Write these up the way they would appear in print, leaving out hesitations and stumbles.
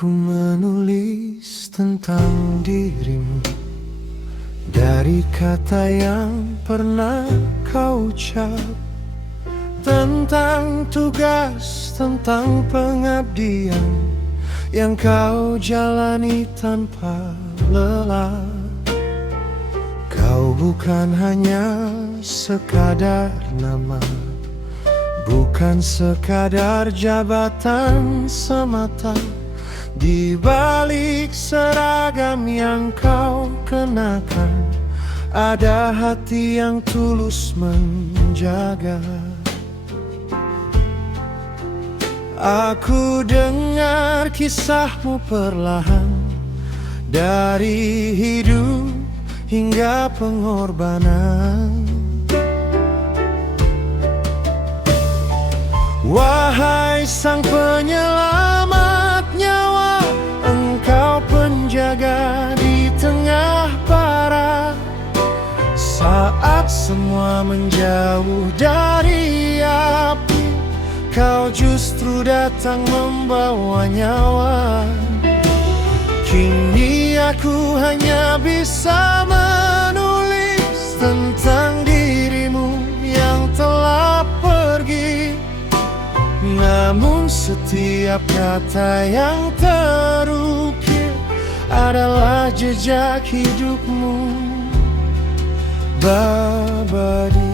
Aku menulis tentang dirimu dari kata yang pernah kau ucap, tentang tugas, tentang pengabdian yang kau jalani tanpa lelah. Kau bukan hanya sekadar nama, bukan sekadar jabatan semata. Di balik seragam yang kau kenakan, ada hati yang tulus menjaga. Aku dengar kisahmu perlahan, dari hidup hingga pengorbanan. Wahai sang penyelamat nyawa, engkau penjaga di tengah bara. Saat semua menjauh dari api, kau justru datang membawa nyawa. Kini aku hanya bisa menulis tentang dirimu yang telah pergi. Namun setiap kata yang terukir adalah jejak hidupmu, Babadi.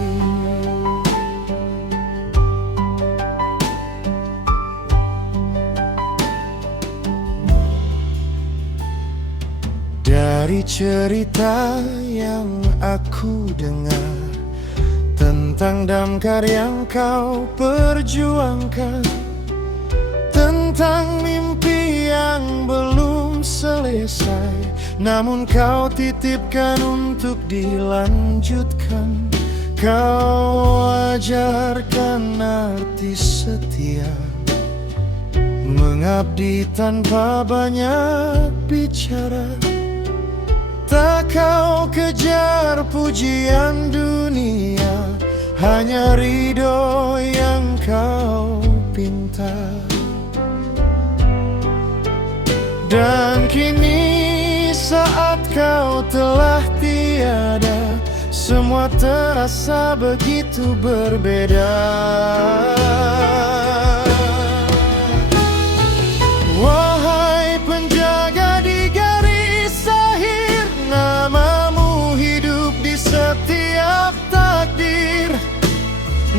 Dari cerita yang aku dengar tentang damkar yang kau perjuangkan, tentang mimpi yang belum selesai, namun kau titipkan untuk dilanjutkan. Kau ajarkan arti setia, mengabdi tanpa banyak bicara. Tak kau kejar pujian dunia, hanya ridho yang kau pinta. Dan kini saat kau telah tiada, semua terasa begitu berbeda. Wahai penjaga di garis akhir, namamu hidup di setiap takdir.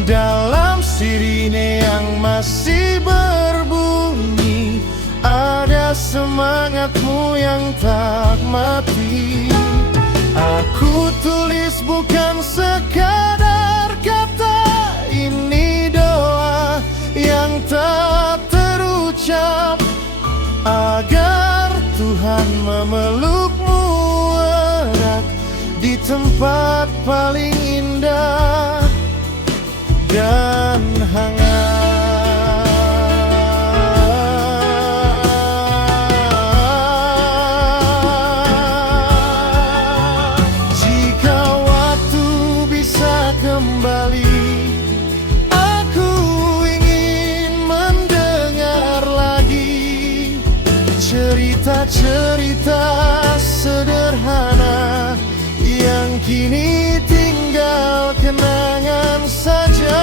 Dalam sirine yang masih berbunyi, ada semangatmu yang tak mati. Aku tulis bukan sekadar kata, ini doa yang tak terucap, agar Tuhan memelukmu erat di tempat paling indah dan hangat. Jika waktu bisa kembali, aku ingin mendengar lagi cerita-cerita sederhana yang kini tinggal kenangan saja.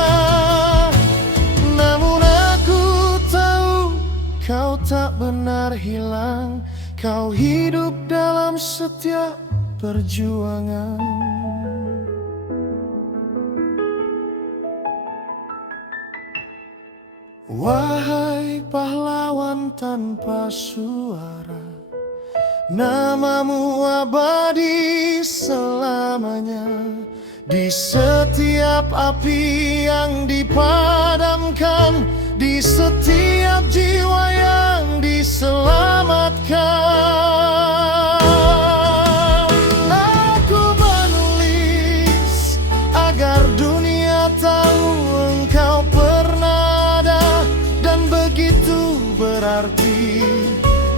Namun aku tahu kau tak benar hilang, kau hidup dalam setiap perjuangan. Wahai pahlawan tanpa suara, namamu abadi selamanya. Di setiap api yang dipadamkan, di setiap jiwa yang diselamatkan. Aku menulis agar dunia tahu engkau pernah ada dan begitu berarti,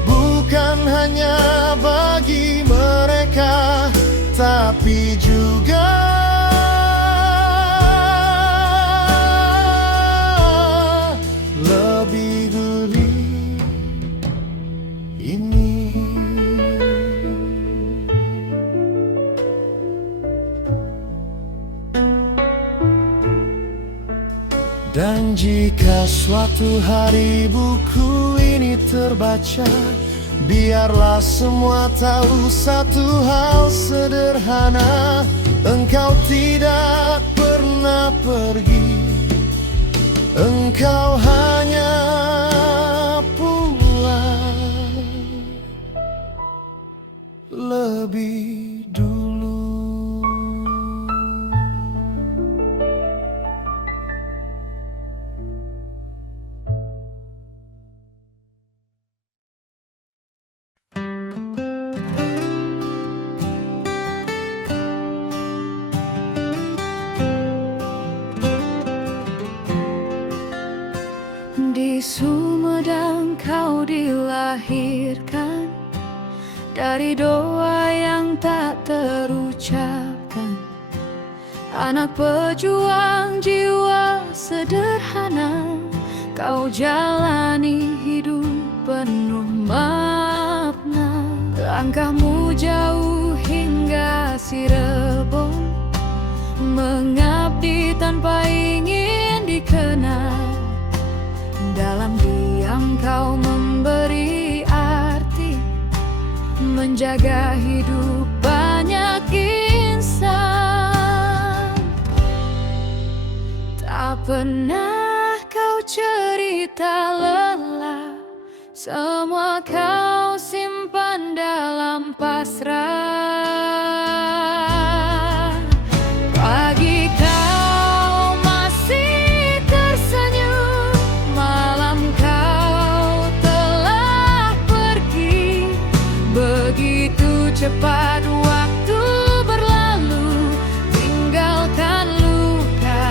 bukan hanya bagi mereka, tapi juga lebih gurih Dan jika suatu hari buku ini terbaca, biarlah semua tahu satu hal sederhana: engkau tidak pernah pergi, engkau hanya pulang lebih dulu. Di Sumedang kau dilahirkan, dari doa yang tak terucapkan. Anak pejuang jiwa sederhana, kau jalani hidup penuh makna. Langkahmu jauh hingga Cirebon, mengabdi tanpa ingin dikenal. Dalam diam kau memberi arti, menjaga hidup banyak insan. Tak pernah kau cerita lelah, semua kau simpan dalam pasrah. Pagi kau masih tersenyum, malam kau telah pergi. Begitu cepat waktu berlalu, tinggalkan luka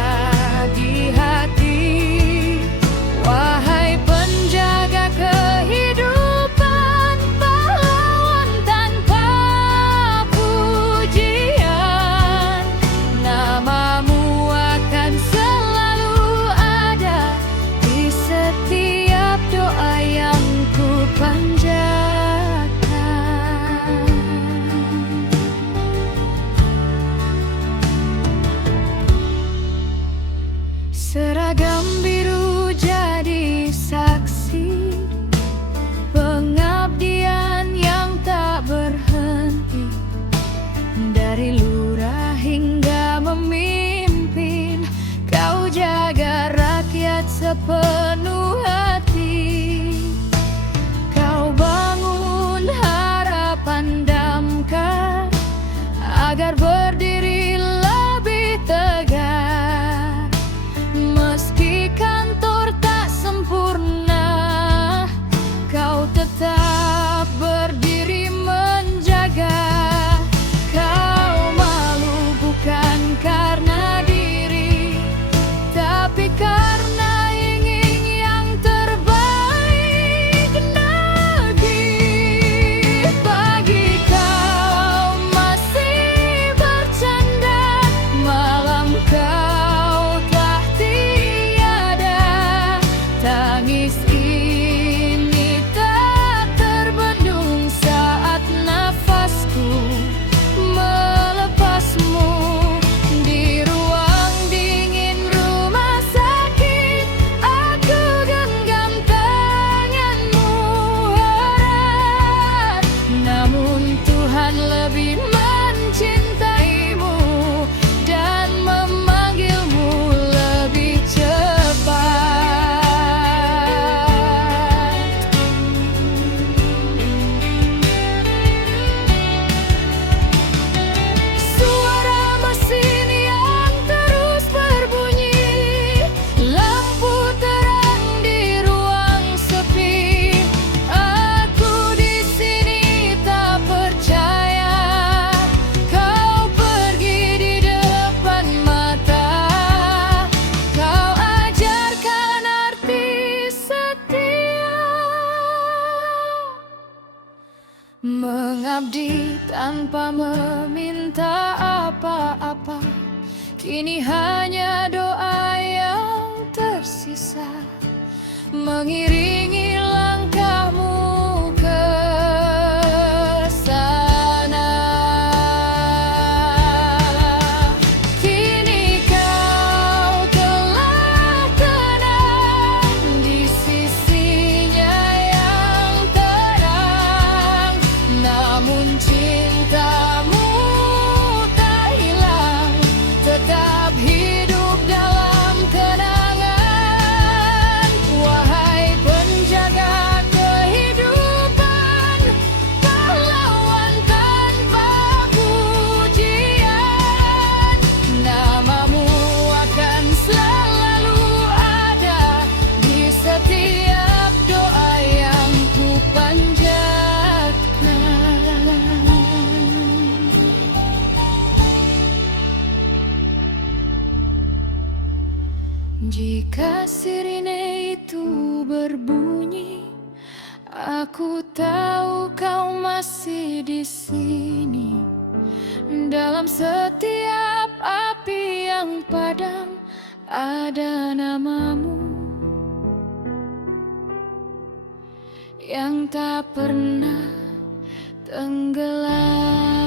di hati. Wahai penjaga kehidupan, pahlawan tanpa pujian, namamu akan selalu ada di setiap doa yang ku panjatkan. Seragam biru jadi saksi pengabdian yang tak berhenti. Dari lurah hingga memimpin, kau jaga rakyat sepenuh hati. Kau bangun harapan damkar agar berdiri lebih tegak. Meski kantor tak sempurna, kau tetap berdiri menjaga. Kau malu bukan karena diri, tapi karena ingin yang terbaik negeri. Pagi kau masih bercanda, malam kau telah tiada. Tangis ini tak terbendung saat nafasku melepasmu. Di ruang dingin rumah sakit, aku genggam tanganmu erat. Namun Tuhan lebih mencintaimu dan memanggilmu lebih cepat. Suara mesin yang terus berbunyi, lampu terang di ruang sepi. Aku di sini tak percaya, kau pergi di depan mata. Kau ajarkan arti setia, mengabdi tanpa meminta apa-apa. Kini hanya doa yang tersisa, mengiringi langkahmu ke sana. Kini kau telah Jika sirine itu berbunyi, aku tahu kau masih di sini. Dalam setiap api yang padam ada namamu yang tak pernah tenggelam.